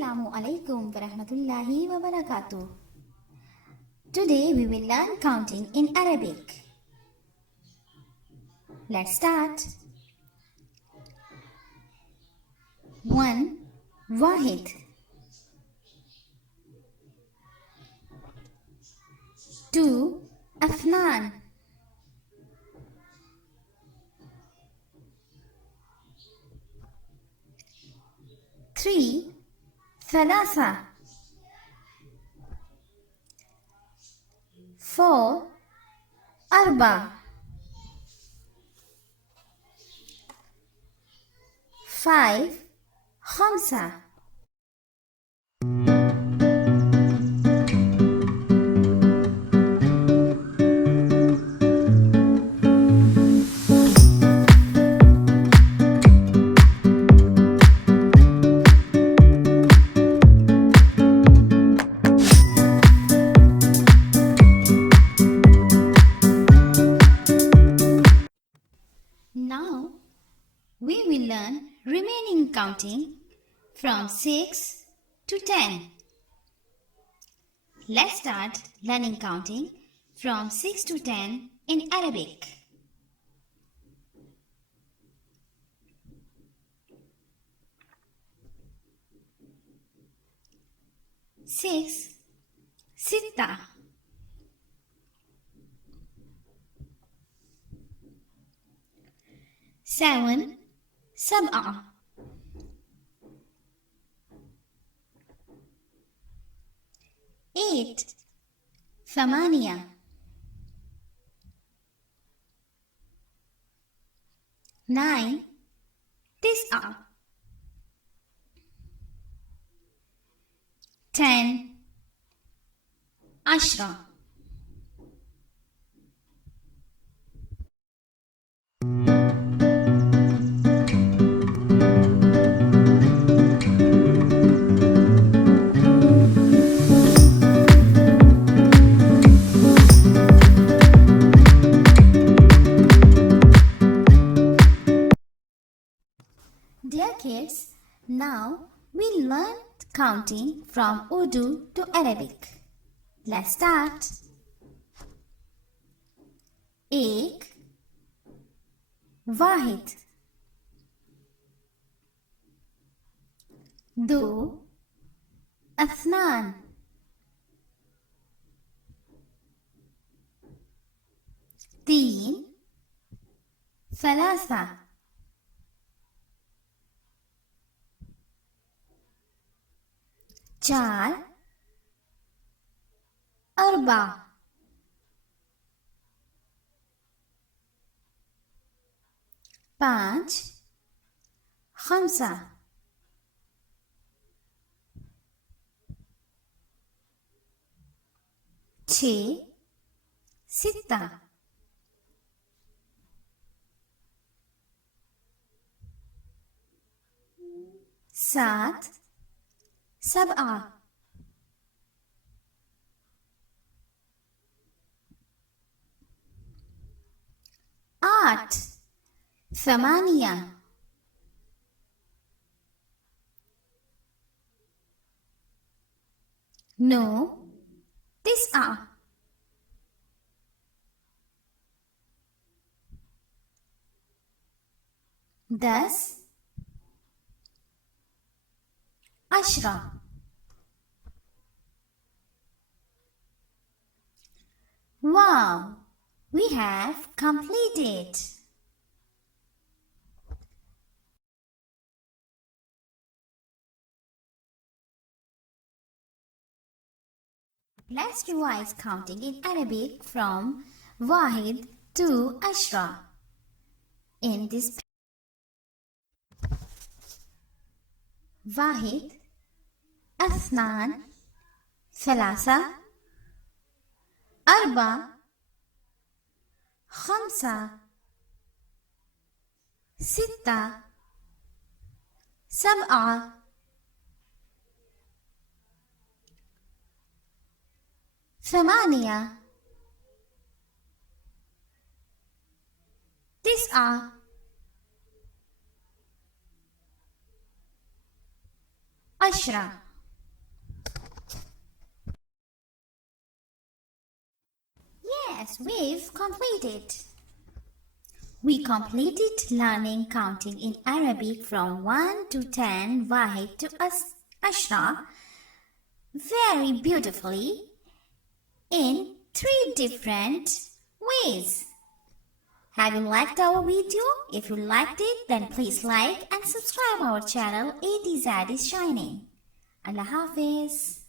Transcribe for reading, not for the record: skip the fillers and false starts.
Assalamu alaikum wa rahmatullahi wa barakatuh. Today we will learn counting in Arabic. Let's start. 1. Wahid. 2. Afnan. 3. Thalatha. 4. Arba. 5. Khamsa. Now we will learn remaining counting from 6 to 10. Let's start learning counting from 6 to 10 in Arabic. 6. Sitta. 7. Sab'a. 8. Thamaniya. 9. Tis'a. 10. Ashra. Dear kids, now we'll learn counting from Urdu to Arabic. Let's start. 1. Wahid. 2. Athnan. 3. Thalatha. 4. Arba. 5. Khamsa. 6. Sitta. 7. Sab'a. 8. Thamaniya. 9. Tis'a. 10. Ashra. Wow! We have completed. Let's revise counting in Arabic from Wahid to Ashra. In this Wahid, Athnan, Thalasa, Arba, Khamsa, Sitta, Sab'a, Thamaniya, Tis'a, Ashra. Yes, we've completed. We completed learning counting in Arabic from 1 to 10, Wahid to Ashra, very beautifully in 3 different ways. Have you liked our video? If you liked it, then please like and subscribe our channel. A to Z is shining. Allah Hafiz.